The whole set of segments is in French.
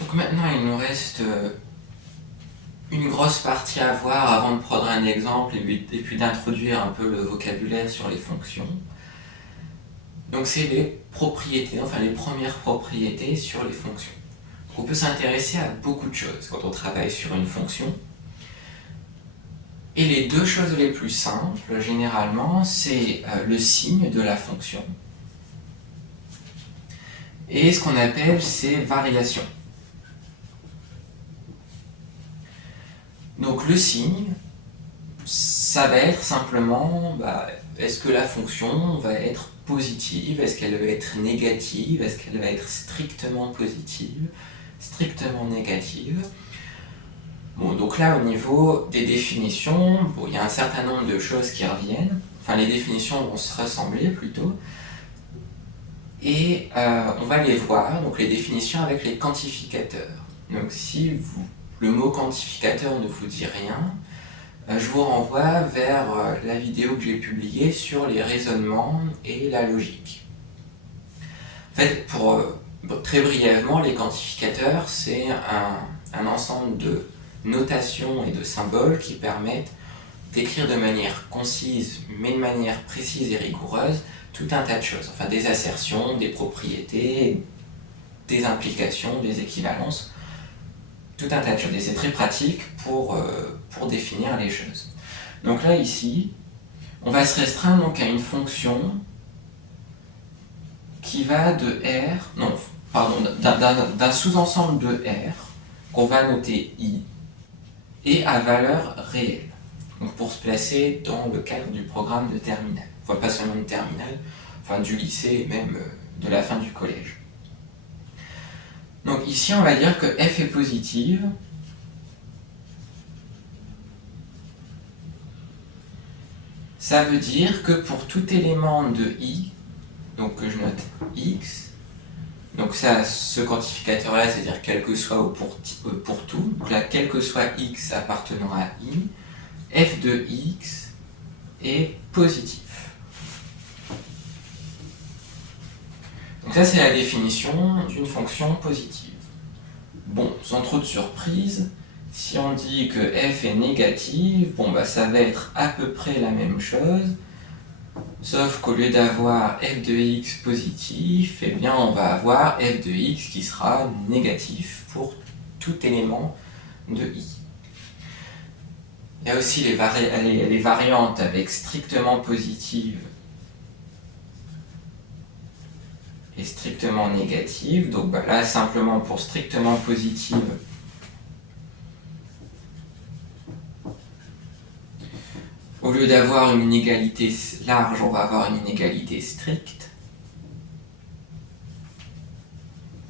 Donc maintenant, il nous reste une grosse partie à voir avant de prendre un exemple et puis d'introduire un peu le vocabulaire sur les fonctions. Donc c'est les propriétés, enfin les premières propriétés sur les fonctions. On peut s'intéresser à beaucoup de choses quand on travaille sur une fonction. Et les deux choses les plus simples, généralement, c'est le signe de la fonction et ce qu'on appelle ses variations. Donc le signe, ça va être simplement, est-ce que la fonction va être positive, est-ce qu'elle va être négative, est-ce qu'elle va être strictement positive, strictement négative. Bon, donc là, au niveau des définitions, il y a un certain nombre de choses qui reviennent. Enfin, les définitions vont se ressembler plutôt. Et on va les voir, donc les définitions avec les quantificateurs. Donc si le mot quantificateur ne vous dit rien, je vous renvoie vers la vidéo que j'ai publiée sur les raisonnements et la logique. En fait, très brièvement, les quantificateurs, c'est un ensemble de notations et de symboles qui permettent d'écrire de manière concise, mais de manière précise et rigoureuse, tout un tas de choses. Enfin, des assertions, des propriétés, des implications, des équivalences, tout un tas de choses. Et c'est très pratique pour définir les choses. Donc là, ici, on va se restreindre donc à une fonction qui va de d'un sous-ensemble de R qu'on va noter I et à valeur réelle. Donc pour se placer dans le cadre du programme de terminale. Enfin, pas seulement de terminale, enfin du lycée et même de la fin du collège. Donc ici, on va dire que f est positive. Ça veut dire que pour tout élément de i, donc que je note x, donc ça, ce quantificateur-là, c'est-à-dire quel que soit ou pour tout, donc là, quel que soit x appartenant à i, f de x est positif. Donc ça, c'est la définition d'une fonction positive. Bon, sans trop de surprise, si on dit que f est négative, ça va être à peu près la même chose, sauf qu'au lieu d'avoir f de x positif, eh bien on va avoir f de x qui sera négatif pour tout élément de i. Il y a aussi les variantes avec strictement positive et strictement négative. Donc là, simplement pour strictement positive, au lieu d'avoir une inégalité large, on va avoir une inégalité stricte.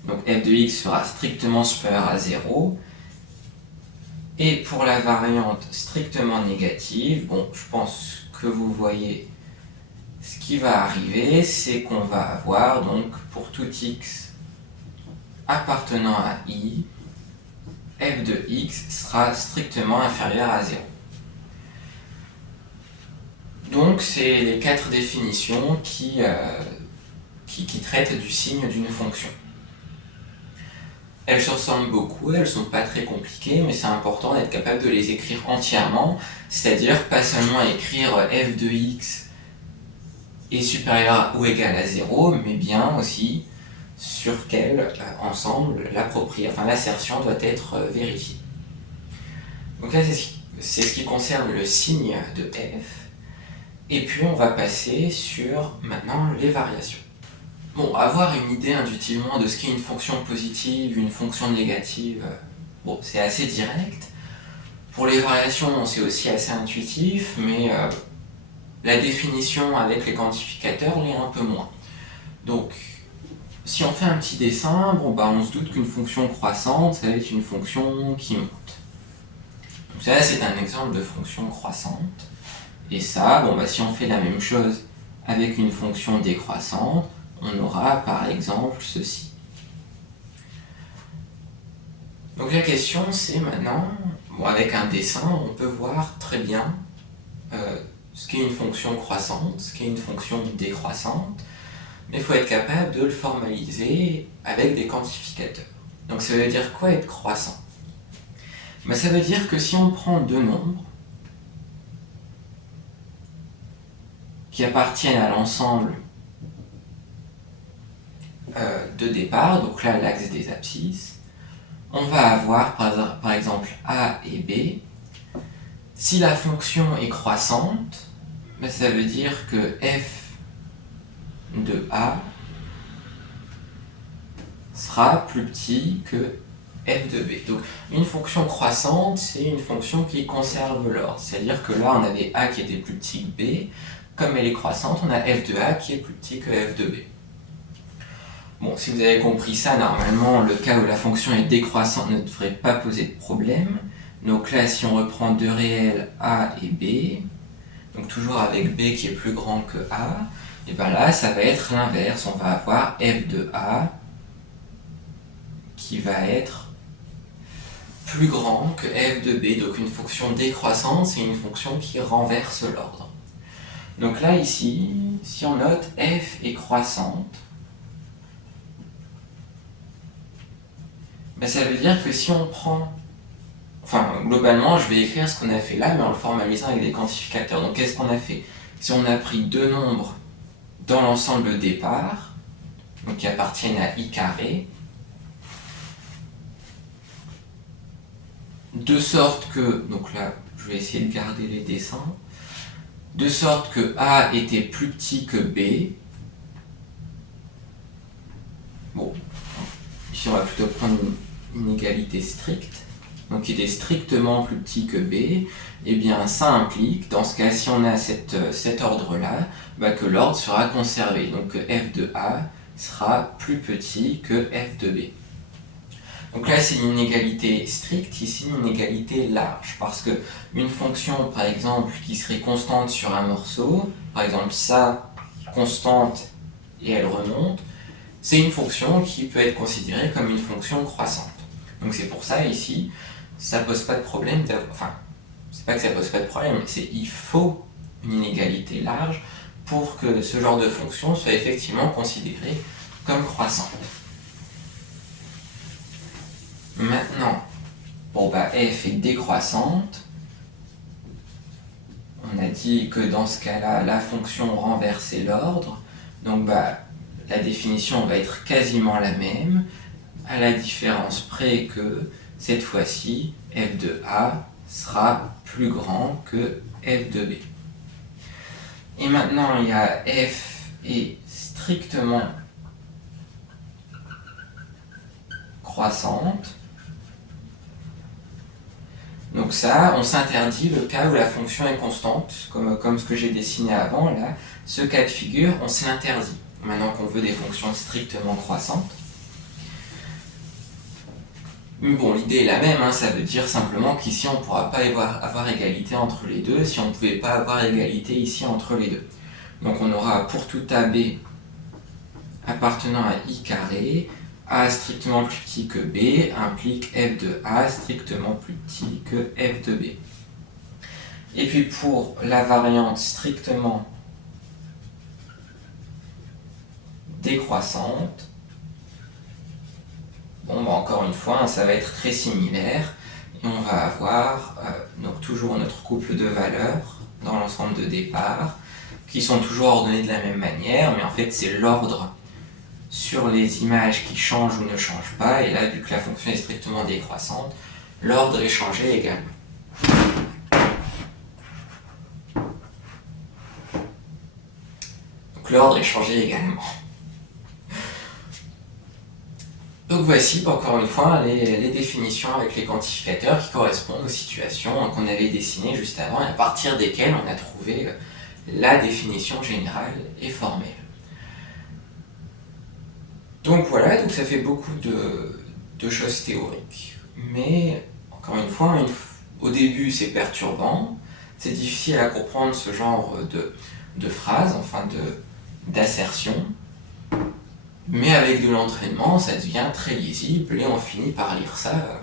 Donc f de x sera strictement supérieur à 0. Et pour la variante strictement négative, je pense que vous voyez ce qui va arriver, c'est qu'on va avoir, donc, pour tout x appartenant à i, f de x sera strictement inférieur à 0. Donc, c'est les 4 définitions qui traitent du signe d'une fonction. Elles se ressemblent beaucoup, elles ne sont pas très compliquées, mais c'est important d'être capable de les écrire entièrement, c'est-à-dire pas seulement écrire f de x est supérieur ou égal à 0, mais bien aussi sur quel ensemble l'assertion doit être vérifiée. Donc là, c'est ce qui concerne le signe de f. Et puis on va passer sur maintenant les variations. Avoir une idée intuitivement de ce qu'est une fonction positive, une fonction négative, c'est assez direct. Pour les variations, c'est aussi assez intuitif, mais la définition avec les quantificateurs l'est un peu moins. Donc, si on fait un petit dessin, on se doute qu'une fonction croissante, ça va être une fonction qui monte. Donc ça, c'est un exemple de fonction croissante. Et ça, si on fait la même chose avec une fonction décroissante, on aura par exemple ceci. Donc la question, c'est maintenant, avec un dessin, on peut voir très bien ce qu'est une fonction croissante, ce qu'est une fonction décroissante, mais il faut être capable de le formaliser avec des quantificateurs. Donc ça veut dire quoi être croissant? Ben, ça veut dire que si on prend deux nombres qui appartiennent à l'ensemble de départ, donc là l'axe des abscisses, on va avoir par exemple a et b. Si la fonction est croissante, ben ça veut dire que f de a sera plus petit que f de b. Donc une fonction croissante, c'est une fonction qui conserve l'ordre. C'est-à-dire que là, on avait a qui était plus petit que b. Comme elle est croissante, on a f de a qui est plus petit que f de b. Bon, si vous avez compris ça, normalement, le cas où la fonction est décroissante ne devrait pas poser de problème. Donc là, si on reprend deux réels a et b, donc toujours avec b qui est plus grand que a, et bien là, ça va être l'inverse. On va avoir f de a qui va être plus grand que f de b. Donc une fonction décroissante, c'est une fonction qui renverse l'ordre. Donc là, ici, si on note f est croissante, ben ça veut dire que si on prend... Enfin, globalement, je vais écrire ce qu'on a fait là, mais en le formalisant avec des quantificateurs. Donc qu'est-ce qu'on a fait? Si on a pris deux nombres dans l'ensemble de départ, donc qui appartiennent à i carré, de sorte que, donc là, je vais essayer de garder les dessins, de sorte que a était plus petit que b. Bon, ici on va plutôt prendre une égalité stricte, donc qui était strictement plus petit que b. Et bien ça implique, dans ce cas, si on a cet ordre-là, bah, que l'ordre sera conservé, donc que f de a sera plus petit que f de b. Donc là, c'est une inégalité stricte, ici une inégalité large, parce que une fonction, par exemple, qui serait constante sur un morceau, par exemple ça, constante et elle remonte, c'est une fonction qui peut être considérée comme une fonction croissante. Donc c'est pour ça, ici, ça pose pas de problème, enfin, c'est pas que ça pose pas de problème, c'est il faut une inégalité large pour que ce genre de fonction soit effectivement considérée comme croissante. Maintenant, bon bah f est décroissante. On a dit que dans ce cas-là, la fonction renversait l'ordre. Donc bah la définition va être quasiment la même, à la différence près que cette fois-ci, f de a sera plus grand que f de b. Et maintenant, il y a f est strictement croissante. Donc ça, on s'interdit le cas où la fonction est constante, comme ce que j'ai dessiné avant, là. Ce cas de figure, on se l'interdit, maintenant qu'on veut des fonctions strictement croissantes. Mais bon, l'idée est la même, hein, ça veut dire simplement qu'ici on ne pourra pas avoir égalité entre les deux, si on ne pouvait pas avoir égalité ici entre les deux. Donc on aura pour tout AB appartenant à I carré, A strictement plus petit que B implique f de A strictement plus petit que f de B. Et puis pour la variante strictement décroissante, bon, bah encore une fois, ça va être très similaire. Et on va avoir donc toujours notre couple de valeurs dans l'ensemble de départ, qui sont toujours ordonnées de la même manière, mais en fait c'est l'ordre sur les images qui changent ou ne changent pas, et là, vu que la fonction est strictement décroissante, l'ordre est changé également. Donc l'ordre est changé également. Donc voici encore une fois les définitions avec les quantificateurs qui correspondent aux situations qu'on avait dessinées juste avant, et à partir desquelles on a trouvé la définition générale et formelle. Donc voilà, donc ça fait beaucoup de choses théoriques, mais encore une fois, au début c'est perturbant, c'est difficile à comprendre ce genre de phrases, enfin d'assertions, mais avec de l'entraînement ça devient très lisible et on finit par lire ça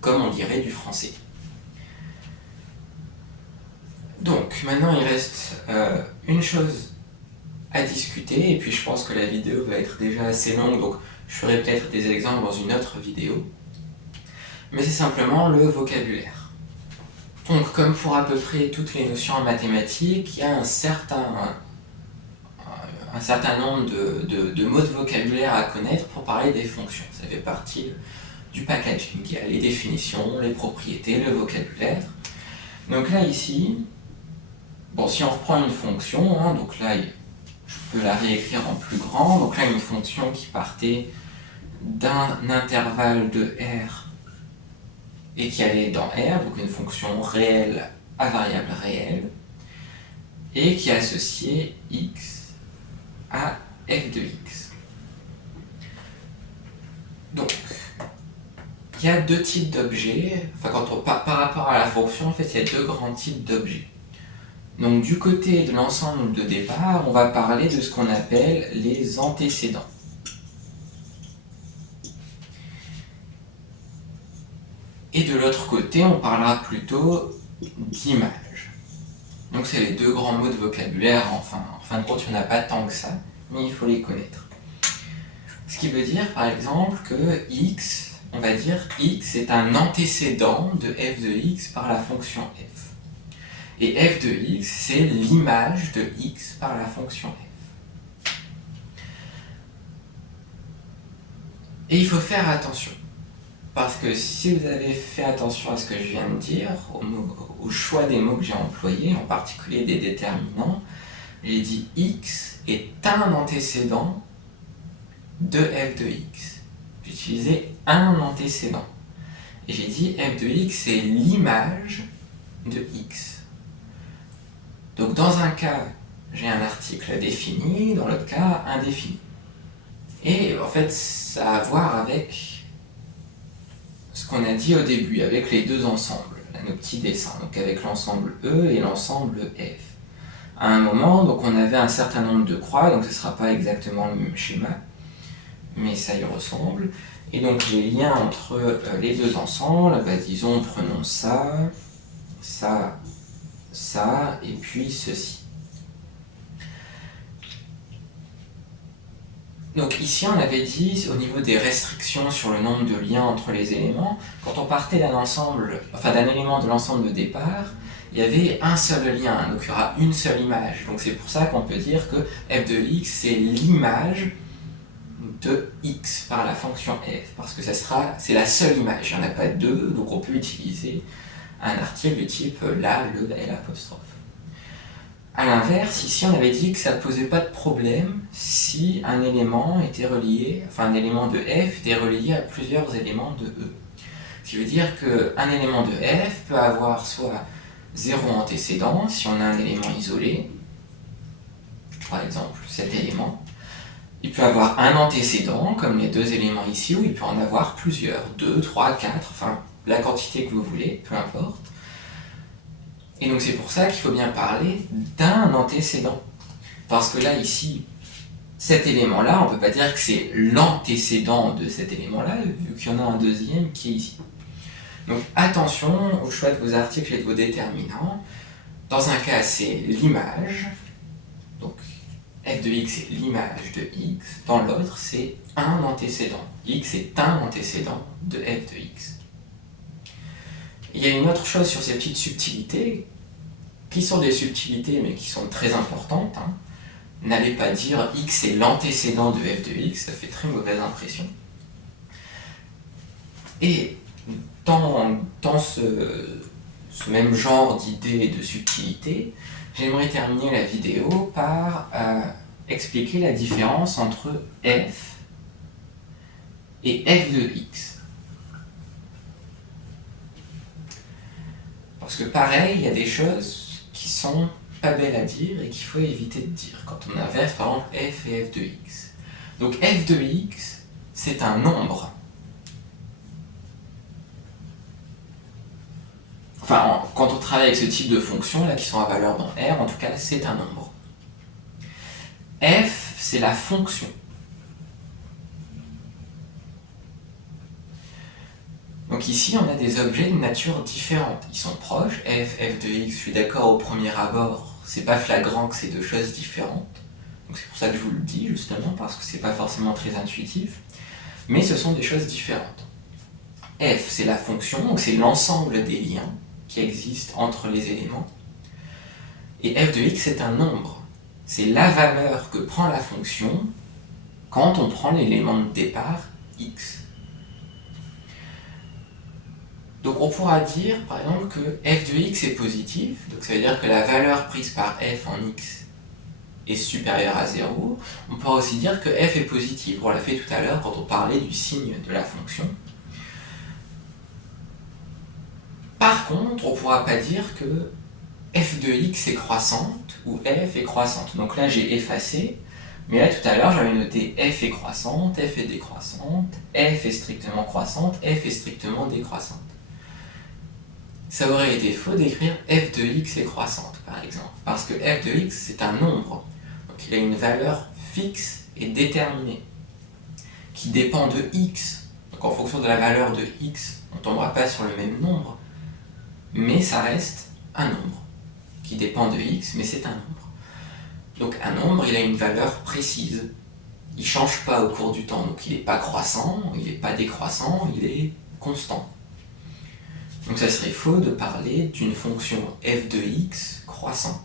comme on dirait du français. Donc maintenant il reste une chose à discuter, et puis je pense que la vidéo va être déjà assez longue, donc Je ferai peut-être des exemples dans une autre vidéo. Mais c'est simplement le vocabulaire. Donc, comme pour à peu près toutes les notions en mathématiques, il y a un certain nombre de mots de vocabulaire à connaître pour parler des fonctions. Ça fait partie du packaging. Il y a les définitions, les propriétés, le vocabulaire. Donc là, ici, bon, si on reprend une fonction, hein, donc là, je peux la réécrire en plus grand. Donc là, une fonction qui partait d'un intervalle de R et qui allait dans R, donc une fonction réelle à variable réelle, et qui associait x à f de x. Donc, il y a deux types d'objets, enfin par rapport à la fonction, en fait, il y a deux grands types d'objets. Donc du côté de l'ensemble de départ, on va parler de ce qu'on appelle les antécédents. Et de l'autre côté, on parlera plutôt d'images. Donc c'est les deux grands mots de vocabulaire, enfin, en fin de compte, il n'y en a pas tant que ça, mais il faut les connaître. Ce qui veut dire, par exemple, que x, on va dire x est un antécédent de f de x par la fonction f. Et f de x, c'est l'image de x par la fonction f. Et il faut faire attention. Parce que si vous avez fait attention à ce que je viens de dire, au choix des mots que j'ai employés, en particulier des déterminants, j'ai dit x est un antécédent de f de x. J'ai utilisé un antécédent. Et j'ai dit f de x c'est l'image de x. Donc dans un cas, j'ai un article défini, dans l'autre cas, indéfini. Et en fait, ça a à voir avec ce qu'on a dit au début, avec les deux ensembles, nos petits dessins, donc avec l'ensemble E et l'ensemble F. À un moment, donc on avait un certain nombre de croix, donc ce ne sera pas exactement le même schéma, mais ça y ressemble. Et donc les liens entre les deux ensembles, bah, disons, prenons ça, ça, ça, et puis ceci. Donc ici, on avait dit, au niveau des restrictions sur le nombre de liens entre les éléments, quand on partait d'un ensemble, enfin d'un élément de l'ensemble de départ, il y avait un seul lien, donc il y aura une seule image. Donc c'est pour ça qu'on peut dire que f de x, c'est l'image de x par la fonction f, parce que c'est la seule image, il n'y en a pas deux, donc on peut utiliser un article de type la, le, l'. A l'inverse, ici on avait dit que ça ne posait pas de problème si un élément était relié, enfin un élément de f était relié à plusieurs éléments de E. Ce qui veut dire qu'un élément de f peut avoir soit 0 antécédent, si on a un élément isolé, par exemple cet élément. Il peut avoir un antécédent, comme les deux éléments ici, ou il peut en avoir plusieurs, 2, 3, 4, enfin la quantité que vous voulez, peu importe. Et donc c'est pour ça qu'il faut bien parler d'un antécédent. Parce que là, ici, cet élément-là, on ne peut pas dire que c'est l'antécédent de cet élément-là, vu qu'il y en a un deuxième qui est ici. Donc attention au choix de vos articles et de vos déterminants. Dans un cas, c'est l'image. Donc f de x est l'image de x. Dans l'autre, c'est un antécédent. X est un antécédent de f de x. Il y a une autre chose sur ces petites subtilités, qui sont des subtilités mais qui sont très importantes. Hein. N'allez pas dire x est l'antécédent de f de x, ça fait très mauvaise impression. Et dans ce même genre d'idées et de subtilités, j'aimerais terminer la vidéo par expliquer la différence entre f et f de x. Parce que pareil, il y a des choses qui sont pas belles à dire et qu'il faut éviter de dire quand on inverse par exemple f et f de x. Donc f de x, c'est un nombre. Enfin, quand on travaille avec ce type de fonctions là qui sont à valeur dans R, en tout cas, c'est un nombre. F, c'est la fonction. Donc ici, on a des objets de nature différente. Ils sont proches, f, f de x, je suis d'accord au premier abord, c'est pas flagrant que c'est deux choses différentes. Donc c'est pour ça que je vous le dis, justement, parce que c'est pas forcément très intuitif. mais ce sont des choses différentes. F, c'est la fonction, donc c'est l'ensemble des liens qui existent entre les éléments. Et f de x, c'est un nombre. C'est la valeur que prend la fonction quand on prend l'élément de départ x. Donc on pourra dire, par exemple, que f de x est positif, donc ça veut dire que la valeur prise par f en x est supérieure à 0. On pourra aussi dire que f est positif, on l'a fait tout à l'heure quand on parlait du signe de la fonction. Par contre, on ne pourra pas dire que f de x est croissante ou f est croissante. Donc là, j'ai effacé, mais là, tout à l'heure, j'avais noté f est croissante, f est décroissante, f est strictement croissante, f est strictement décroissante. Ça aurait été faux d'écrire f de x est croissante, par exemple, parce que f de x, c'est un nombre. Donc il a une valeur fixe et déterminée, qui dépend de x. Donc en fonction de la valeur de x, on ne tombera pas sur le même nombre, mais ça reste un nombre, qui dépend de x, mais c'est un nombre. Donc un nombre, il a une valeur précise. Il ne change pas au cours du temps, donc il n'est pas croissant, il n'est pas décroissant, il est constant. Donc ça serait faux de parler d'une fonction f de x croissante.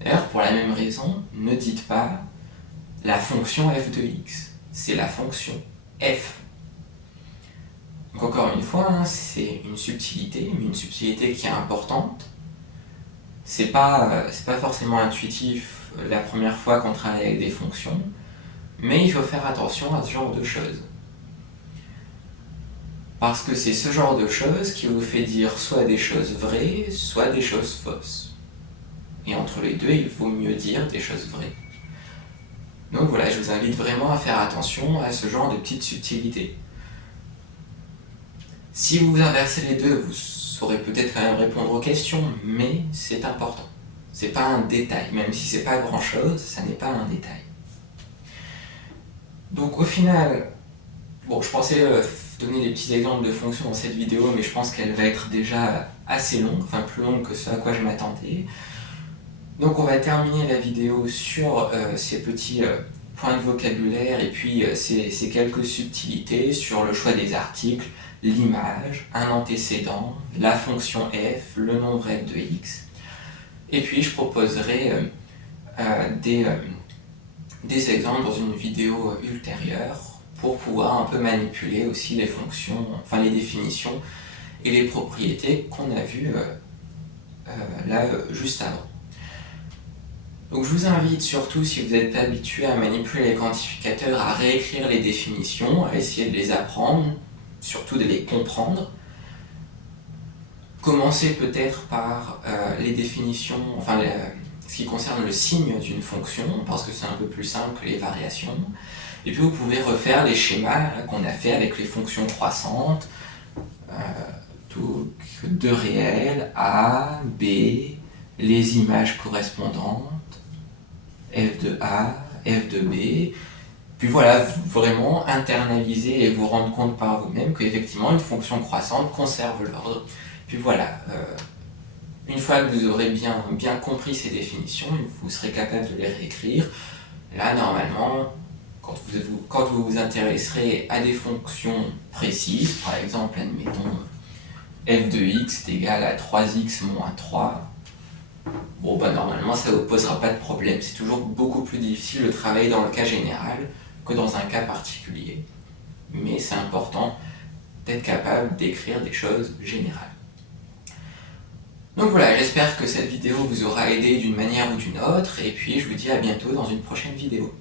D'ailleurs, pour la même raison, ne dites pas la fonction f de x, c'est la fonction f. Donc encore une fois, c'est une subtilité, mais une subtilité qui est importante. C'est pas forcément intuitif la première fois qu'on travaille avec des fonctions, mais il faut faire attention à ce genre de choses. Parce que c'est ce genre de choses qui vous fait dire soit des choses vraies, soit des choses fausses. Et entre les deux, il vaut mieux dire des choses vraies. Donc voilà, je vous invite vraiment à faire attention à ce genre de petites subtilités. Si vous inversez les deux, vous saurez peut-être quand même répondre aux questions, mais c'est important. C'est pas un détail, même si c'est pas grand-chose, ça n'est pas un détail. Donc au final, bon, je pensais donner des petits exemples de fonctions dans cette vidéo, mais je pense qu'elle va être déjà assez longue, enfin plus longue que ce à quoi je m'attendais. Donc on va terminer la vidéo sur ces petits points de vocabulaire et puis ces quelques subtilités sur le choix des articles, l'image, un antécédent, la fonction f, le nombre f de x. Et puis je proposerai des exemples dans une vidéo ultérieure pour pouvoir un peu manipuler aussi les fonctions, enfin les définitions et les propriétés qu'on a vues là juste avant. Donc je vous invite surtout, si vous êtes habitué à manipuler les quantificateurs, à réécrire les définitions, à essayer de les apprendre, surtout de les comprendre. Commencez peut-être par les définitions, enfin ce qui concerne le signe d'une fonction, parce que c'est un peu plus simple que les variations. Et puis vous pouvez refaire les schémas qu'on a fait avec les fonctions croissantes, donc 2 réels, A, B, les images correspondantes, f de A, f de B, puis voilà, vraiment internaliser et vous rendre compte par vous-même qu'effectivement une fonction croissante conserve l'ordre. Puis voilà, une fois que vous aurez bien compris ces définitions, vous serez capable de les réécrire. Là, normalement, quand vous vous intéresserez à des fonctions précises, par exemple, admettons, f de x est égal à 3x moins 3, bon, normalement, ça ne vous posera pas de problème. C'est toujours beaucoup plus difficile de travailler dans le cas général que dans un cas particulier. Mais c'est important d'être capable d'écrire des choses générales. Donc voilà, j'espère que cette vidéo vous aura aidé d'une manière ou d'une autre, et puis je vous dis à bientôt dans une prochaine vidéo.